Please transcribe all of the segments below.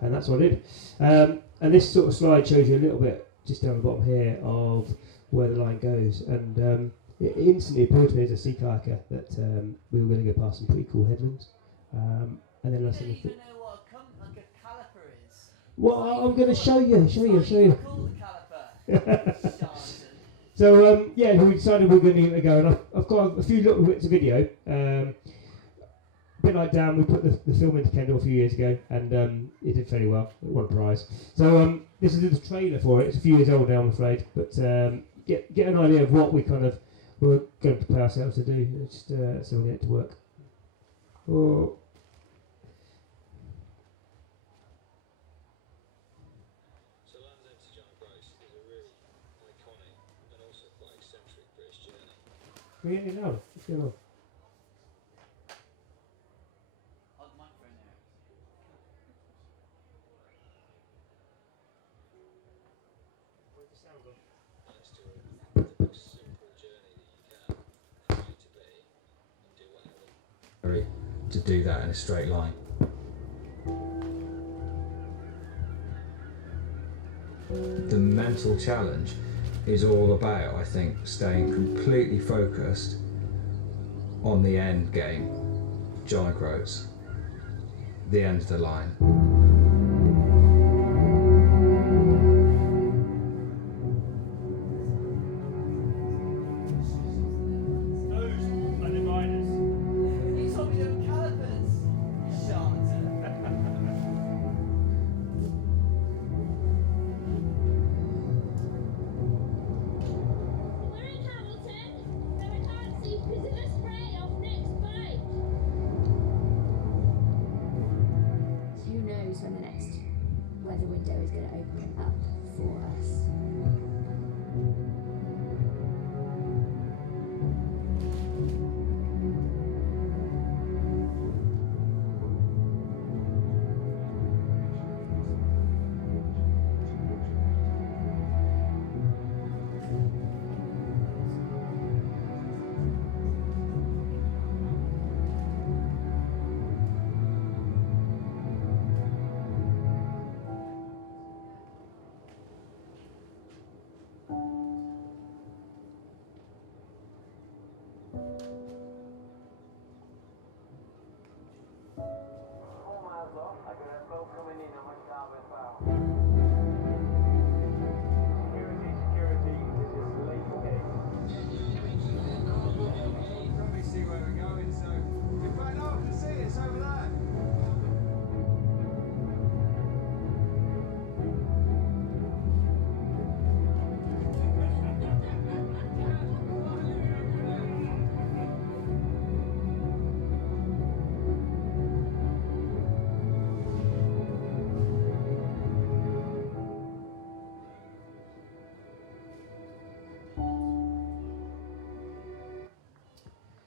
and that's what I did. And this sort of slide shows you a little bit, just down the bottom here, of where the line goes. And it instantly appealed to me as a sea kayaker that we were going to go past some pretty cool headlands. And then I said, even know what a caliper is. well, I'm going to show you. Call the caliper. So yeah, we decided we were going to give it a go, and I've got a few little bits of video. A bit like Dan, we put the film into Kendall a few years ago, and it did fairly well. It won a prize. So this is the trailer for it. It's a few years old now, I'm afraid, but get an idea of what we kind of were going to prepare ourselves to do. Just so we'll get it to work. Oh. Can you hear me now? What's going on? To do that in a straight line. The mental challenge is all about, I think, staying completely focused on the end game, John O'Groats, the end of the line.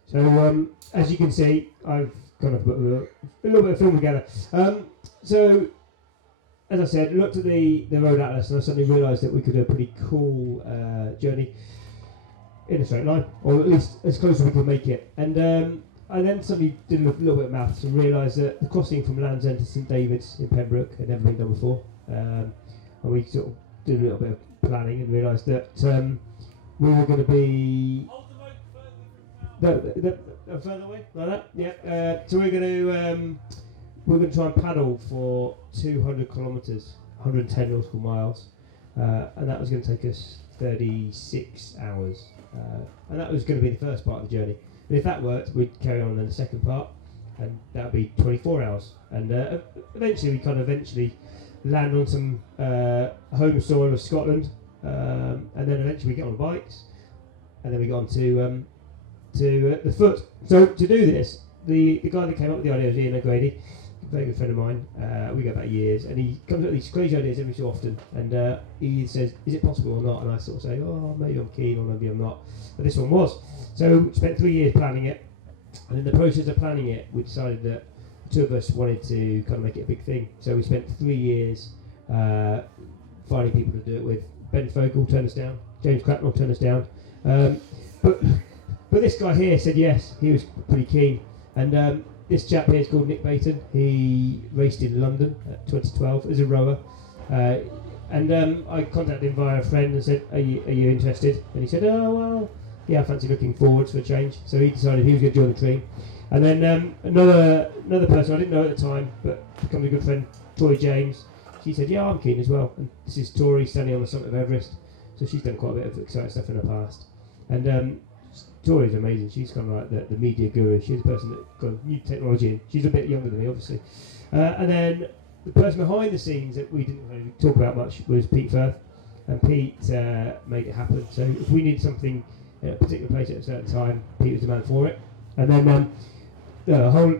So as you can see, I've kind of put a little bit of film together. So as I said, looked at the road atlas, and I suddenly realised that we could do a pretty cool journey in a straight line, or at least as close as we could make it. And I then suddenly did a little bit of maths and realised that the crossing from Land's End to St David's in Pembroke had never been done before. And we sort of did a little bit of planning and realised that we were going to be further away, like that. Yeah. So we're going to try and paddle for 200 kilometres, 110 nautical miles, and that was going to take us 36 hours. And that was going to be the first part of the journey. And if that worked, we'd carry on in the second part, and that would be 24 hours. And eventually, we land on some home soil of Scotland, and then eventually we get on the bikes, and then we got on to the foot. So to do this, the guy that came up with the idea was Ian O'Grady, a very good friend of mine. We go back years, and he comes up with these crazy ideas every so often, and he says, is it possible or not? And I sort of say, oh, maybe I'm keen or maybe I'm not. But this one was. So we spent 3 years planning it, and in the process of planning it, we decided that the two of us wanted to kind of make it a big thing. So we spent 3 years finding people to do it with. Ben Fogle turned us down, James Cracknell turned us down, but this guy here said yes. He was pretty keen, and this chap here is called Nick Baton. He raced in London at 2012 as a rower. And I contacted him via a friend and said, are you interested? And he said, oh, well, yeah, I fancy looking forward for a change. So he decided he was going to join the team. And then another person I didn't know at the time, but become a good friend, Tori James, she said, yeah, I'm keen as well. And this is Tori standing on the summit of Everest. So she's done quite a bit of exciting stuff in the past. And Tori's amazing. She's kind of like the media guru. She's the person that got new technology in. She's a bit younger than me, obviously. And then the person behind the scenes that we didn't really talk about much was Pete Firth. And Pete made it happen. So if we needed something in a particular place at a certain time, Pete was the man for it. And then a whole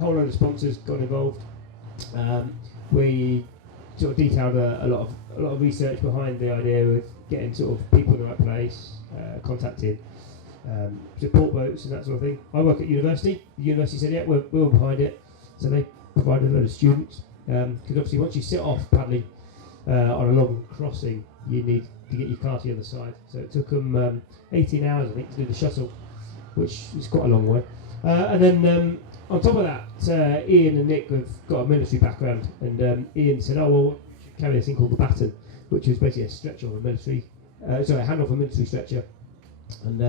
load of sponsors got involved. We sort of detailed a lot of research behind the idea of getting sort of people in the right place, contacting support boats and that sort of thing. I work at university. The university said, yeah, we're behind it. So they provided a load of students. Because obviously once you sit off paddling on a long crossing, you need to get your car to the other side. So it took them 18 hours, I think, to do the shuttle, which is quite a long way. And then on top of that, Ian and Nick have got a military background, and Ian said, oh, well, we should carry this thing called the baton, which is basically a stretcher of a military, a handle of a military stretcher. And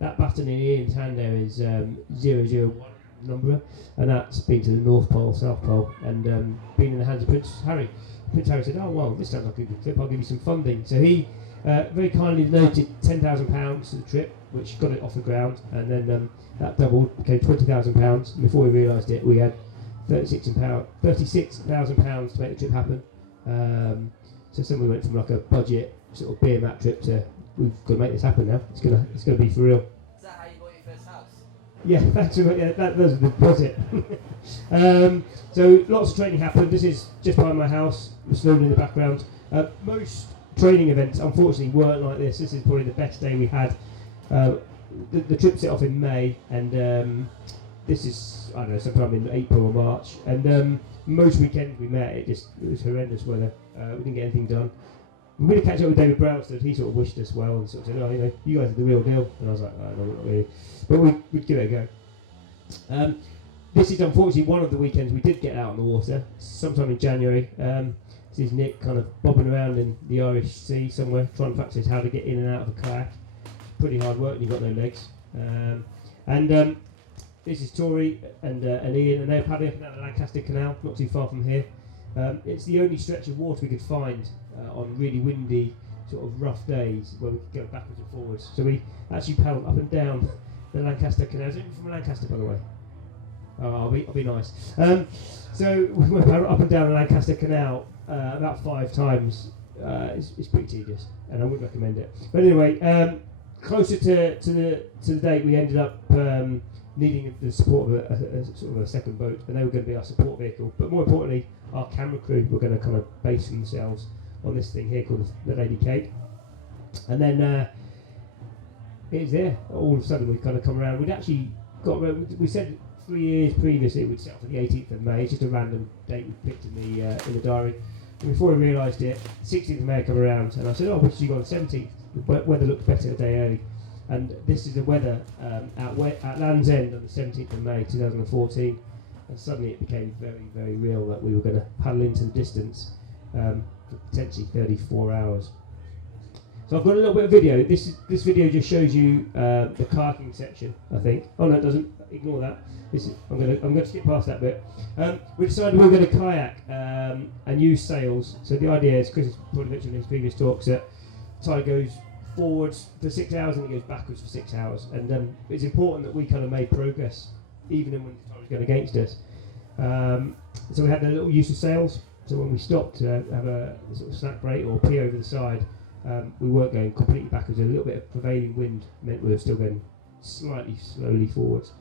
that baton in Ian's hand there is 001 number, and that's been to the North Pole, South Pole, and been in the hands of Prince Harry. Prince Harry said, oh, well, this sounds like a good trip, I'll give you some funding. So he very kindly donated £10,000 to the trip, which got it off the ground, and then that doubled, became £20,000. Before we realised it, we had £36,000 to make the trip happen. So suddenly we went from like a budget sort of beer mat trip to we've got to make this happen now. It's gonna be for real. Is that how you bought your first house? Yeah, that's right. Yeah, that was the deposit. So lots of training happened. This is just behind my house, snowing in the background. Most training events, unfortunately, weren't like this. This is probably the best day we had. The trip set off in May, and this is, I don't know, sometime in April or March. And most weekends we met, it was horrendous weather. We didn't get anything done. We were going to catch up with David Brailsford. He sort of wished us well and sort of said, oh, you guys are the real deal. And I was like, oh, no, not really. But we'd give it a go. This is unfortunately one of the weekends we did get out on the water, sometime in January. This is Nick kind of bobbing around in the Irish Sea somewhere, trying to practice how to get in and out of a kayak. Pretty hard work, and you've got no legs. And this is Tori and Ian, and they're paddling up and down the Lancaster Canal, not too far from here. It's the only stretch of water we could find on really windy, sort of rough days where we could go backwards and forwards. So we actually paddled up and down the Lancaster Canal. Is it from Lancaster, by the way? Oh, I'll be nice. So we went up and down the Lancaster Canal about 5 times. It's pretty tedious, and I wouldn't recommend it. But anyway, closer to the date, we ended up needing the support of a sort of a second boat, and they were going to be our support vehicle. But more importantly, our camera crew were going to kind of base themselves on this thing here called the Lady Kate. And then it's there. All of a sudden, we kind of come around. We'd actually got. We said 3 years previously it would set for the 18th of May. It's just a random date we picked in the diary. And before we realised it, 16th of May had come around, and I said, "Oh, we should go on the 17th. The weather looked better a day early." And this is the weather at Land's End on the 17th of May 2014. And suddenly it became very, very real that we were going to paddle into the distance for potentially 34 hours. So I've got a little bit of video. This video just shows you the kayaking section, I think. Oh no, it doesn't. Ignore that. I'm going to skip past that bit. We decided we were going to kayak and use sails. So the idea is, Chris has probably mentioned in his previous talks, that tide goes forwards for 6 hours and it goes backwards for 6 hours. And it's important that we kind of made progress even when the tide was going against us. So we had a little use of sails. So when we stopped to have a sort of snack break or pee over the side, we weren't going completely backwards. A little bit of prevailing wind meant we were still going slightly slowly forwards.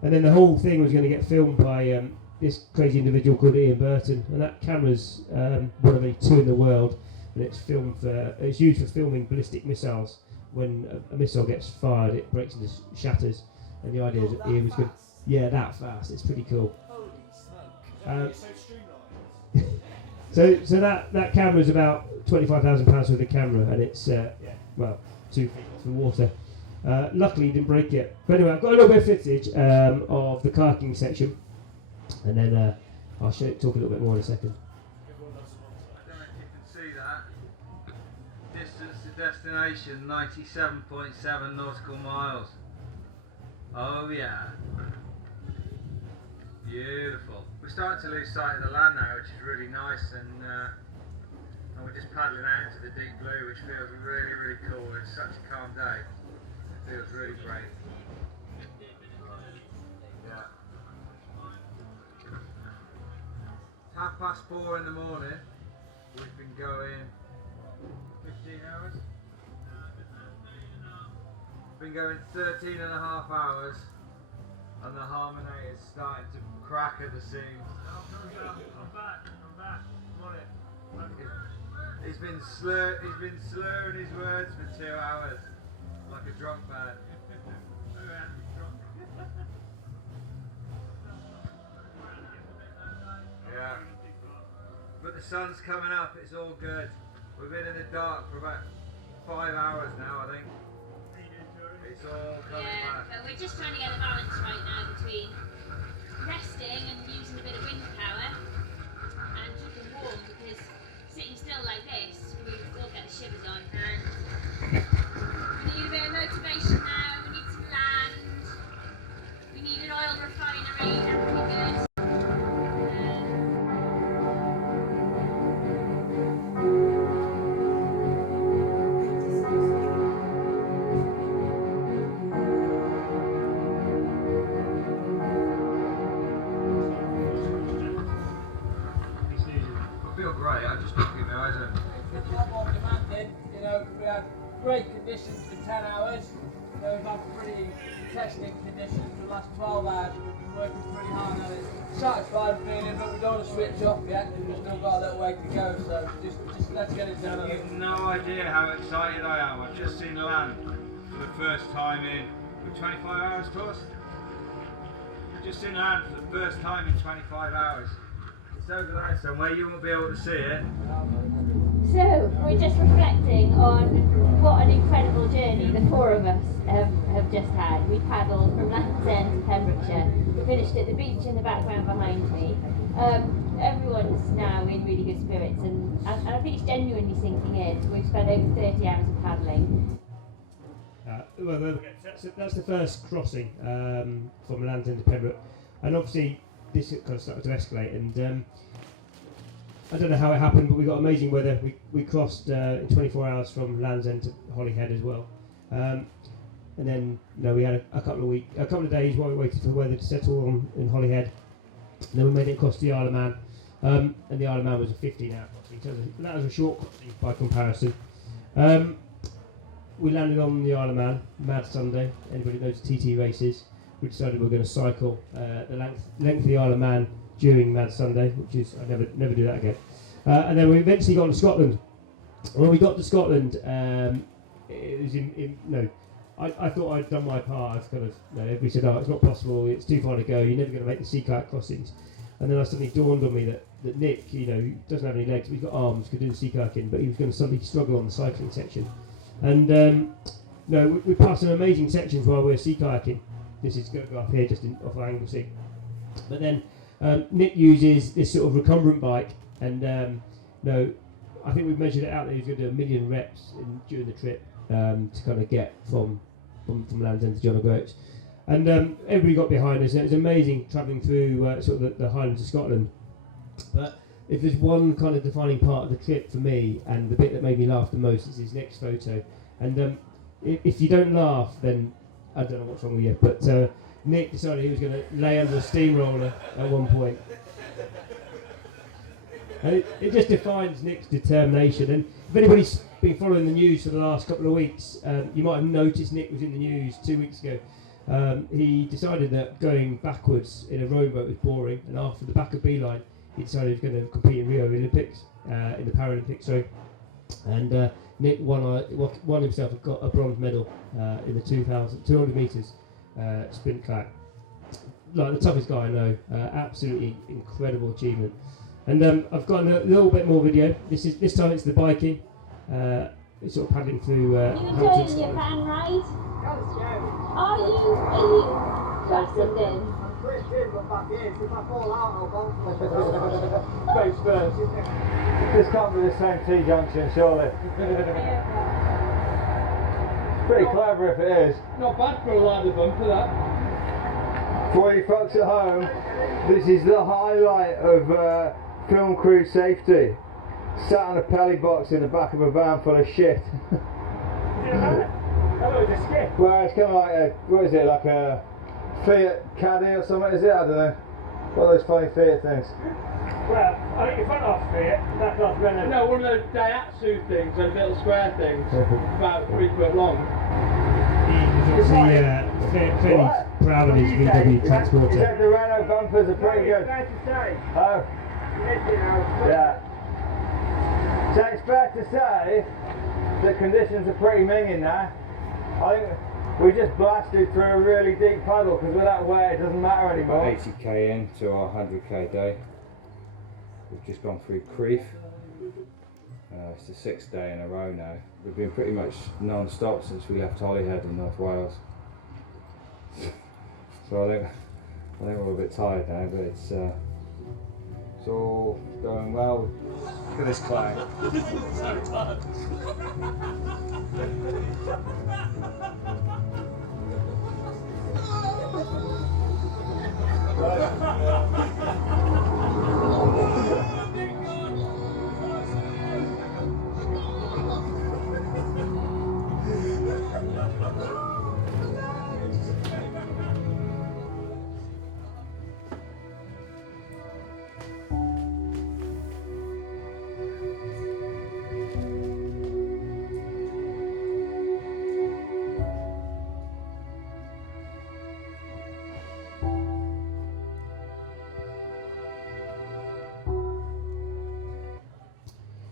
And then the whole thing was going to get filmed by this crazy individual called Ian Burton, and that camera's one of only 2 in the world, and it's used for filming ballistic missiles. When a missile gets fired, it breaks into shatters, and the idea is that Ian was going, yeah, that fast. It's pretty cool. Holy smoke! So that camera is about £25,000 worth of camera, and it's 2 feet off the water. Luckily, he didn't break it. But anyway, I've got a little bit of footage of the kayaking section, and then I'll talk a little bit more in a second. I don't know if you can see that. Distance to destination 97.7 nautical miles. Oh yeah. Beautiful. We're starting to lose sight of the land now, which is really nice, and we're just paddling out into the deep blue, which feels really, really cool. It's such a calm day. It feels really great. Yeah. 4:30 in the morning. We've been going 15 hours. Been going 13 and a half hours, and the Harmonator is starting to crack at the seams. I'm back. I'm on it. He's been slurring his words for 2 hours, like a drunk man. Yeah. But the sun's coming up, it's all good. We've been in the dark for about 5 hours now, I think. It's all coming back. But we're just trying to get a balance right now between resting and using a bit of wind power and keeping warm, because sitting still like this, we will get the shivers on, and we need a bit of motivation now. We need some land, we need an oil refinery, that would be good. Great conditions for 10 hours. We've had pretty testing conditions for the last 12 hours. We've been working pretty hard on it. Satisfied feeling, but we don't want to switch off yet because we've still got a little way to go. So just let's get it done. You've no idea how excited I am. I've just seen land for the first time in 25 hours, Toss. I've just seen land for the first time in 25 hours. It's over there somewhere. You won't be able to see it. So, we're just reflecting on what an incredible journey the four of us have just had. We paddled from Land's End to Pembrokeshire, finished at the beach in the background behind me. Everyone's now in really good spirits, and I think it's genuinely sinking in. We've spent over 30 hours of paddling. Well, that's the first crossing from Land's End to Pembroke, and obviously this kind of started to escalate, and I don't know how it happened, but we got amazing weather. We crossed in 24 hours from Land's End to Holyhead as well, and then we had a couple of days while we waited for the weather to settle in Holyhead. And then we made it across the Isle of Man, and the Isle of Man was a 15-hour crossing, so that was a short crossing by comparison. We landed on the Isle of Man, Mad Sunday. Anybody knows the TT races? We decided we were going to cycle the length of the Isle of Man during Mad Sunday, which is, I never do that again. And then we eventually got to Scotland. When we got to Scotland, it was I thought I'd done my part. I kind of, everybody said, "Oh, it's not possible. It's too far to go. You're never going to make the sea kayak crossings." And then I suddenly dawned on me that Nick, he doesn't have any legs, but he's got arms, could do the sea kayaking, but he was going to suddenly struggle on the cycling section. And we passed some amazing sections while we were sea kayaking. This is going to go up here, just off Anglesey. But then Nick uses this sort of recumbent bike, and I think we've measured it out that he was going to do 1 million reps during the trip to kind of get from Land's End to John O'Groats. And everybody got behind us, and it was amazing travelling through sort of the Highlands of Scotland. But if there's one kind of defining part of the trip for me, and the bit that made me laugh the most, is his next photo. And if you don't laugh, then I don't know what's wrong with you. But Nick decided he was going to lay under a steamroller at one point. And it just defines Nick's determination. And if anybody's been following the news for the last couple of weeks, you might have noticed Nick was in the news 2 weeks ago. He decided that going backwards in a rowing boat was boring, and after the back of Beeline, he decided he was going to compete in Rio Olympics, in the Paralympics, sorry. And Nick won himself a bronze medal in the 200 metres sprint kayak. Like the toughest guy I know, absolutely incredible achievement. And I've got a little bit more video. This time it's the biking. It's sort of paddling through. You enjoying your van ride? Are you thrusting in? Face first. This can't be the same T-junction, surely. Pretty clever if it is. Not bad for a ladder bumper, that. For you folks at home, this is the highlight of film crew safety. Sat on a pelly box in the back of a van full of shit. Oh, it's a skip. Well, it's kind of like a, what is it, like a Fiat Caddy or something, is it? I don't know. One of those funny Fiat things. Well, I think the front half of it, that does run a... No, one of those Daihatsu things, those little square things, about 3 foot long. He's obviously fairly proud of his VW Transporter. He said the Renault bumpers are pretty good. Oh. Yeah. So it's fair to say the conditions are pretty minging now. I think we just blasted through a really deep puddle because with that weight it doesn't matter anymore. 80k in to our 100k day. We've just gone through Crieff. It's the 6th day in a row now. We've been pretty much non-stop since we left Holyhead in North Wales. So I think we're a bit tired now, but it's all going well. Look at this clown.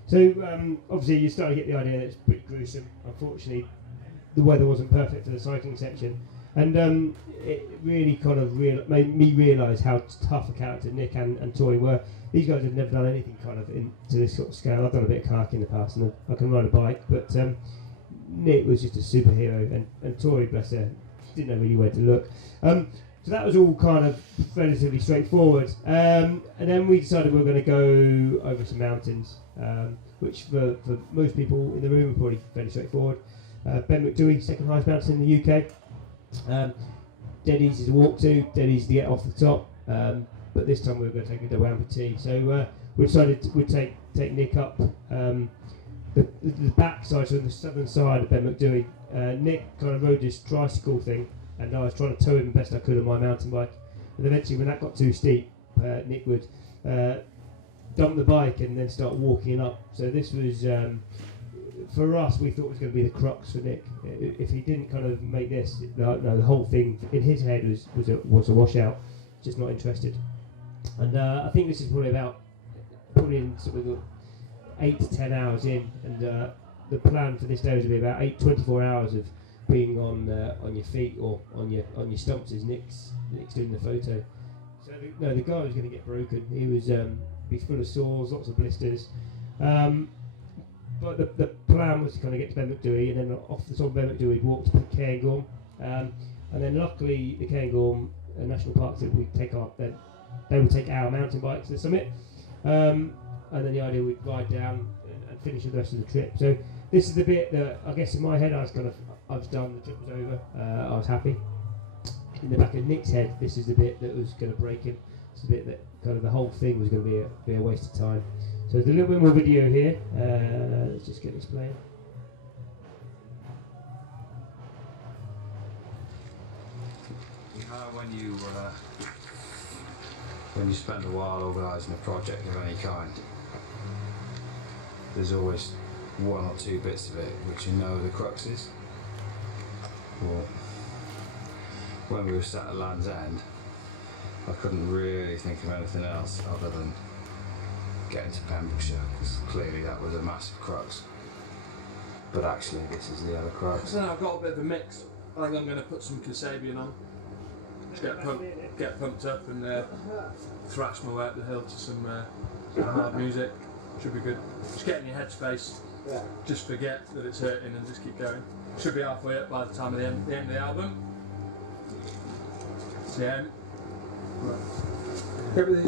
So obviously you start to get the idea that it's pretty gruesome. Unfortunately, the weather wasn't perfect for the cycling section, and it really kind of made me realise how tough a character Nick and Tori were. These guys have never done anything kind of to this sort of scale. I've done a bit of kayaking in the past, and I can ride a bike, but Nick was just a superhero, and Tori, bless her, didn't know really where to look. So that was all kind of relatively straightforward, and then we decided we were going to go over some mountains, which for most people in the room are probably fairly straightforward. Ben McDouey, second highest mountain in the UK. Dead easy to walk to, dead easy to get off the top, but this time we were going to take a Dawampi. So we decided we'd take Nick up the back side, so on the southern side of Ben McDouey. Nick kind of rode this tricycle thing, and I was trying to tow him the best I could on my mountain bike. And eventually, when that got too steep, Nick would dump the bike and then start walking up. So this was, for us, we thought it was going to be the crux for Nick. If he didn't kind of make this, the whole thing in his head was a washout. Just not interested. And I think this is probably about putting in sort of 8 to 10 hours in, and the plan for this day was to be about 24 hours of being on your feet or on your stumps as Nick's doing the photo. So the guy was going to get broken. He was be full of sores, lots of blisters. But the plan was to kind of get to Ben McDouey, and then off the top of Ben McDouey, walk to Cairngorm, and then luckily the Cairngorm National Park said we'd take they would take our mountain bikes to the summit, and then the idea we'd ride down and finish the rest of the trip. So this is the bit that I guess in my head I was done, the trip was over, I was happy. In the back of Nick's head, this is the bit that was going to break him. It's the bit that kind of the whole thing was going to be a waste of time. So there's a little bit more video here. Let's just get this playing. When you spend a while organising a project of any kind, there's always one or two bits of it which you know are the cruxes. Well, when we were sat at Land's End, I couldn't really think of anything else other than getting to Pembrokeshire, because clearly that was a massive crux. But actually this is the other crux. So now I've got a bit of a mix. I think I'm going to put some Kasabian on. Just get pumped up and thrash my way up the hill to some hard music. Should be good. Just get in your headspace. just forget that it's hurting and just keep going. Should be halfway up by the time of the end of the album. So yeah.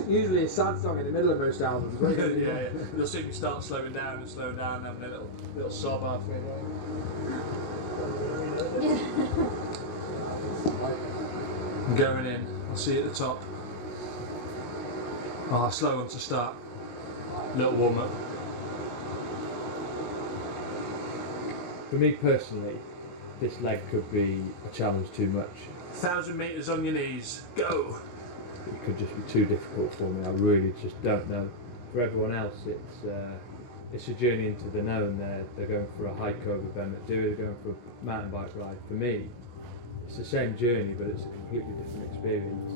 Usually a sad song in the middle of most albums. yeah. You'll see me start slowing down and having a little sob halfway there. I'm going in. I'll see you at the top. Slow one to start. Little warm up. For me personally, this leg could be a challenge too much. 1,000 metres on your knees. Go! It could just be too difficult for me. I really just don't know. For everyone else, it's a journey into the known. They're going for a hike over Benmacdui, they're going for a mountain bike ride. For me, it's the same journey, but it's a completely different experience.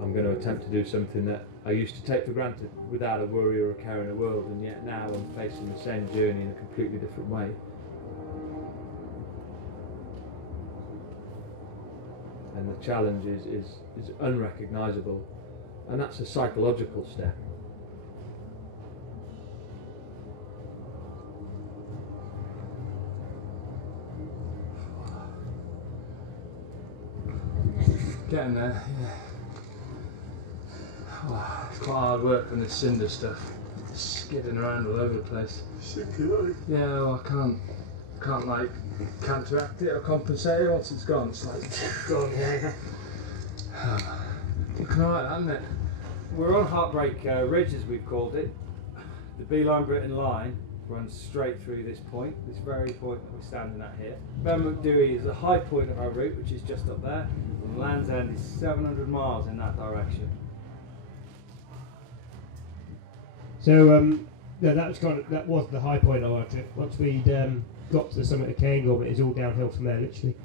I'm going to attempt to do something that I used to take for granted without a worry or a care in the world, and yet now I'm facing the same journey in a completely different way. And the challenge is unrecognisable, and that's a psychological step. Getting there, yeah. It's quite hard work on this cinder stuff. Skidding around all over the place. Yeah, well, I can't like counteract it or compensate it once it's gone. It's like gone. Looking alright, hasn't it? We're on Heartbreak Ridge, as we've called it. The Beeline Britain line runs straight through this point, this very point that we're standing at here. Benmacdui is the high point of our route, which is just up there, and Land's End is 700 miles in that direction. So that was the high point of our trip. Once we'd got to the summit of Cairngorm, it was all downhill from there. Literally,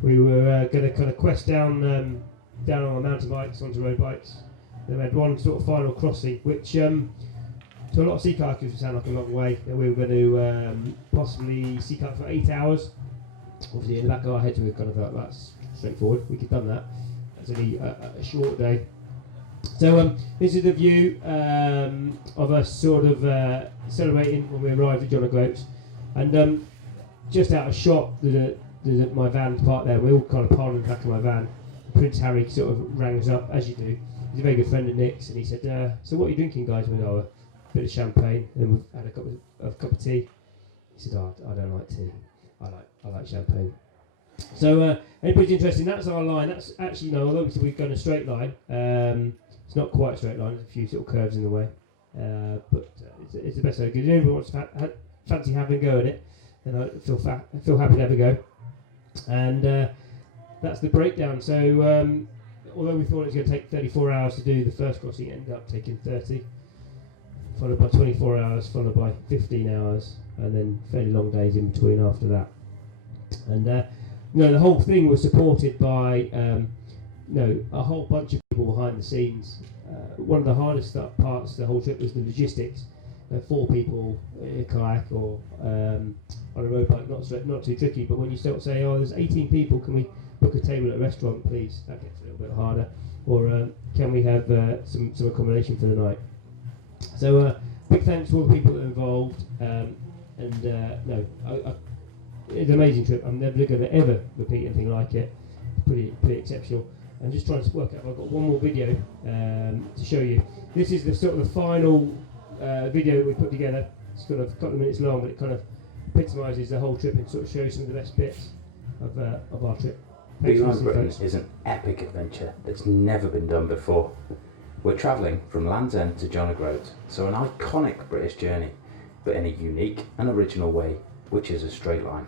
we were going to kind of quest down on our mountain bikes onto road bikes. Then we had one sort of final crossing, which to a lot of sea kayakers would sound like a long way. And we were going to possibly sea kayak for 8 hours. Obviously, in the back of our heads, we kind of thought that's straightforward. We could have done that. That's only a short day. So this is the view of us sort of celebrating when we arrived at John O'Groats, and just out of shot, there's my van parked there. We all kind of piled in the back of my van. Prince Harry sort of rang us up, as you do. He's a very good friend of Nick's, and he said, "So what are you drinking, guys?" We went, "Oh, a bit of champagne," and we've had a cup of tea. He said, "Oh, I don't like tea. I like champagne." So anybody's interested, that's our line. That's actually, no, although we've gone a straight line, it's not quite a straight line, there's a few sort of curves in the way, but it's the best way to go. If anybody wants to fancy having a go at it, then I feel happy to have a go. And that's the breakdown. So although we thought it was going to take 34 hours to do the first crossing, it ended up taking 30, followed by 24 hours, followed by 15 hours, and then fairly long days in between after that. And the whole thing was supported by a whole bunch of people behind the scenes. One of the hardest parts of the whole trip was the logistics. 4 people in a kayak or on a road bike, not too tricky, but when you start to say, "Oh, there's 18 people, can we book a table at a restaurant, please?" That gets a little bit harder. Or can we have some accommodation for the night? So big thanks to all the people that are involved. It's an amazing trip. I'm never going to ever repeat anything like it. Pretty exceptional. I'm just trying to work out. I've got one more video to show you. This is the sort of the final video we put together. It's got a couple of minutes long, but it kind of epitomises the whole trip and sort of shows some of the best bits of our trip. Beeline Britain is an epic adventure that's never been done before. We're travelling from Land's End to John O'Groats, so an iconic British journey, but in a unique and original way, which is a straight line.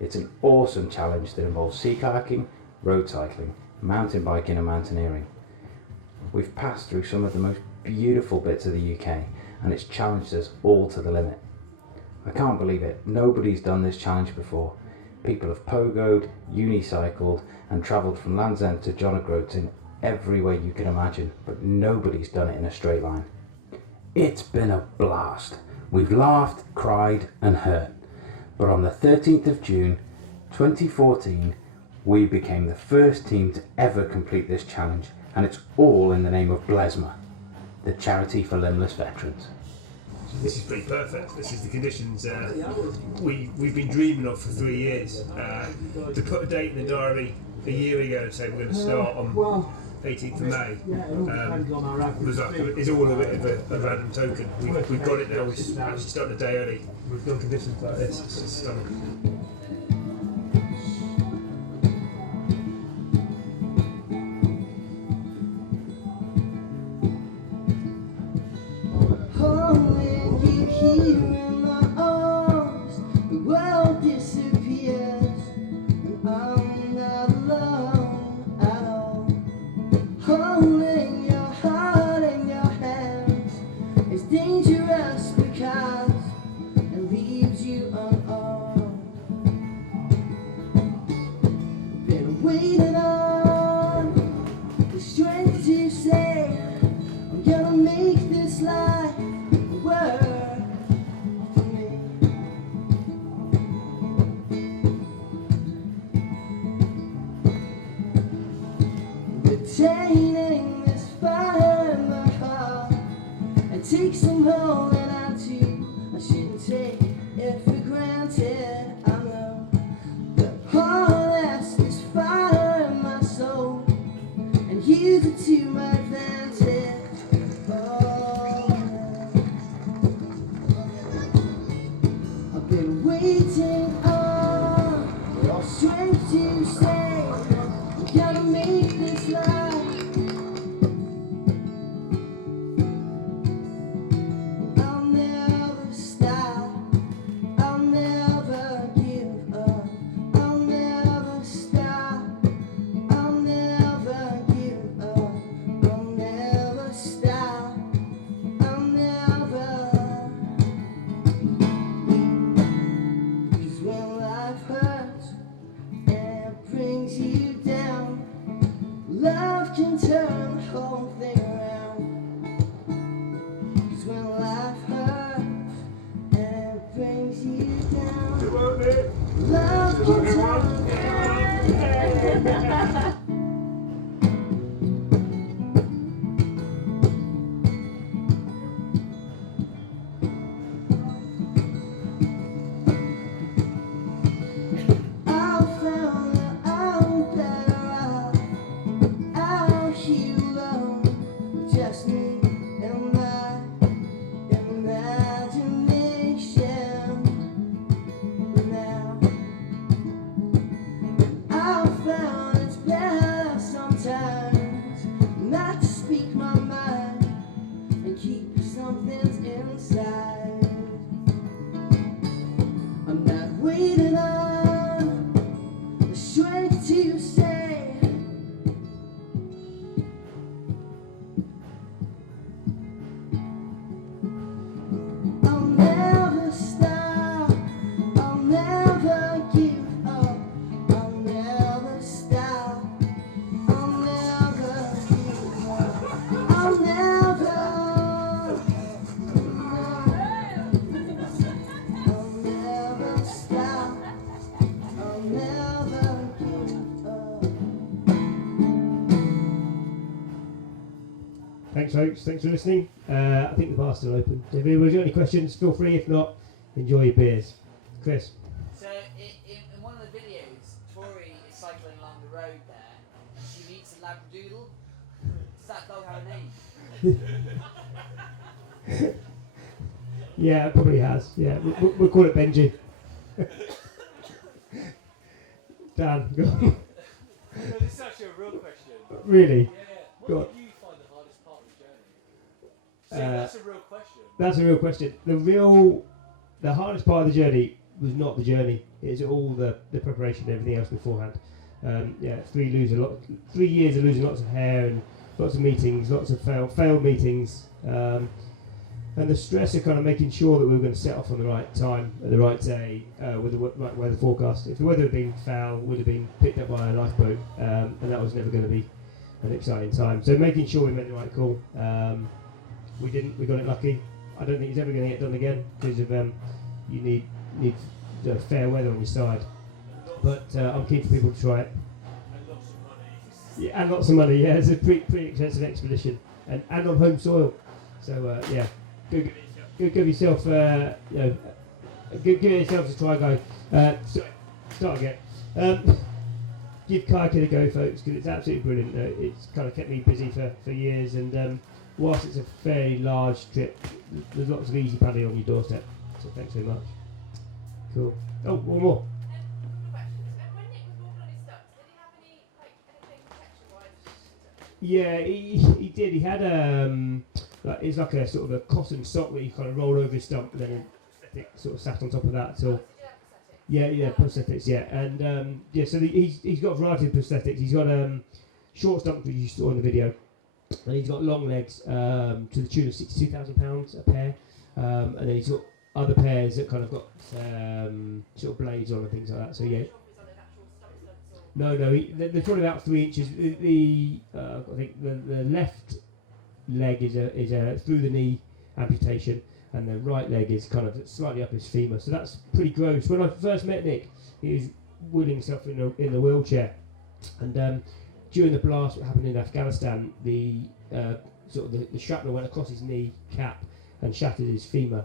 It's an awesome challenge that involves sea kayaking, road cycling, mountain biking and mountaineering. We've passed through some of the most beautiful bits of the UK, and it's challenged us all to the limit. I can't believe it, nobody's done this challenge before. People have pogoed, unicycled and travelled from Land's End to John O'Groats in every way you can imagine, but nobody's done it in a straight line. It's been a blast. We've laughed, cried and hurt. But on the 13th of June 2014, we became the first team to ever complete this challenge, and it's all in the name of Blesma. the charity for limbless veterans. This is pretty perfect. This is the conditions we've been dreaming of for 3 years. To put a date in the diary a year ago and say we're going to start on 18th of May is all a bit of a random token. We've got it now. We actually started a day early. We've done conditions like this. It's just stunning. Thanks, folks. Thanks for listening. I think the bar's still open. If anyone's got any questions, feel free. If not, enjoy your beers. Chris. So in one of the videos, Tori is cycling along the road there, and she meets a labradoodle. Does that dog have a name? Yeah, it probably has. Yeah, we'll call it Benji. Dan, go on. This is actually a real question. Really? Yeah. What Go on. did you find the hardest part of the journey? See, that's a real question. That's a real question. The hardest part of the journey was not the journey. It's all the preparation and everything else beforehand. 3 years of losing lots of hair and lots of meetings, lots of failed meetings, and the stress of kind of making sure that we were going to set off on the right time at the right day with the right weather forecast. If the weather had been foul, we would have been picked up by a lifeboat, and that was never going to be an exciting time. So making sure we made the right call. We didn't. We got it lucky. I don't think it's ever going to get done again because of you need fair weather on your side. But I'm keen for people to try it. And lots of money. Yeah, and lots of money. Yeah, it's a pretty expensive expedition, and on home soil. So yeah, give yourself give yourself a try, guys. Start again. Give kayaking a go, folks, because it's absolutely brilliant. It's kind of kept me busy for years, and whilst it's a fairly large trip, there's lots of easy paddling on your doorstep. So thanks very much. Cool. Oh, one more. When Nick was walking on his stumps, did he have any, anything protection-wise? Yeah, he did. He had it's like a sort of a cotton sock that you kind of roll over his stump, and then a prosthetic sort of sat on top of that. So yeah, prosthetics, yeah, and so he's got a variety of prosthetics. He's got short stumps, which you saw in the video, and he's got long legs to the tune of £62,000 a pair, and then he's got other pairs that kind of got sort of blades on and things like that. So yeah. No, they're probably about 3 inches. I think the left leg is a through the knee amputation, and the right leg is kind of slightly up his femur. So that's pretty gross. When I first met Nick, he was wheeling himself in the wheelchair, and during the blast that happened in Afghanistan, the shrapnel went across his knee cap and shattered his femur,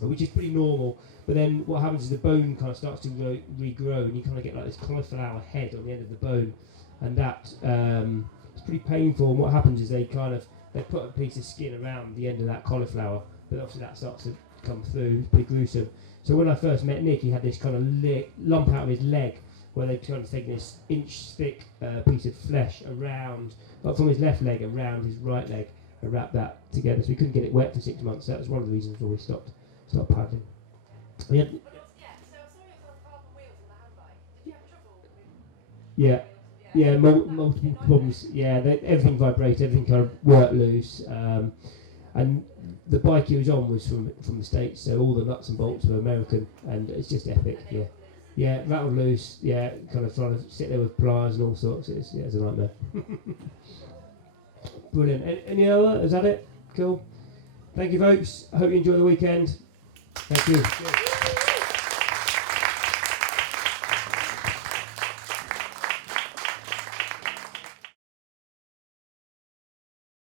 which is pretty normal. But then what happens is the bone kind of starts to regrow, and you kind of get like this cauliflower head on the end of the bone, and that it's pretty painful. And what happens is they put a piece of skin around the end of that cauliflower, but obviously that starts to come through. It's pretty gruesome. So when I first met Nick, he had this kind of lump out of his leg, where they'd kind of taken this inch-thick piece of flesh around, from his left leg around his right leg, and wrapped that together. So he couldn't get it wet for 6 months. So that was one of the reasons why we stopped paddling. So I saw it was on carbon wheels in the handbike. Did you have trouble with Yeah, multiple problems. Yeah, everything vibrated, everything kind of worked loose, and the bike he was on was from the States, so all the nuts and bolts were American, and it's just epic. Yeah, rattled loose. Yeah, kind of trying to sit there with pliers and all sorts. It's a nightmare. Brilliant. Any other? Is that it? Cool. Thank you, folks. I hope you enjoy the weekend. Thank you.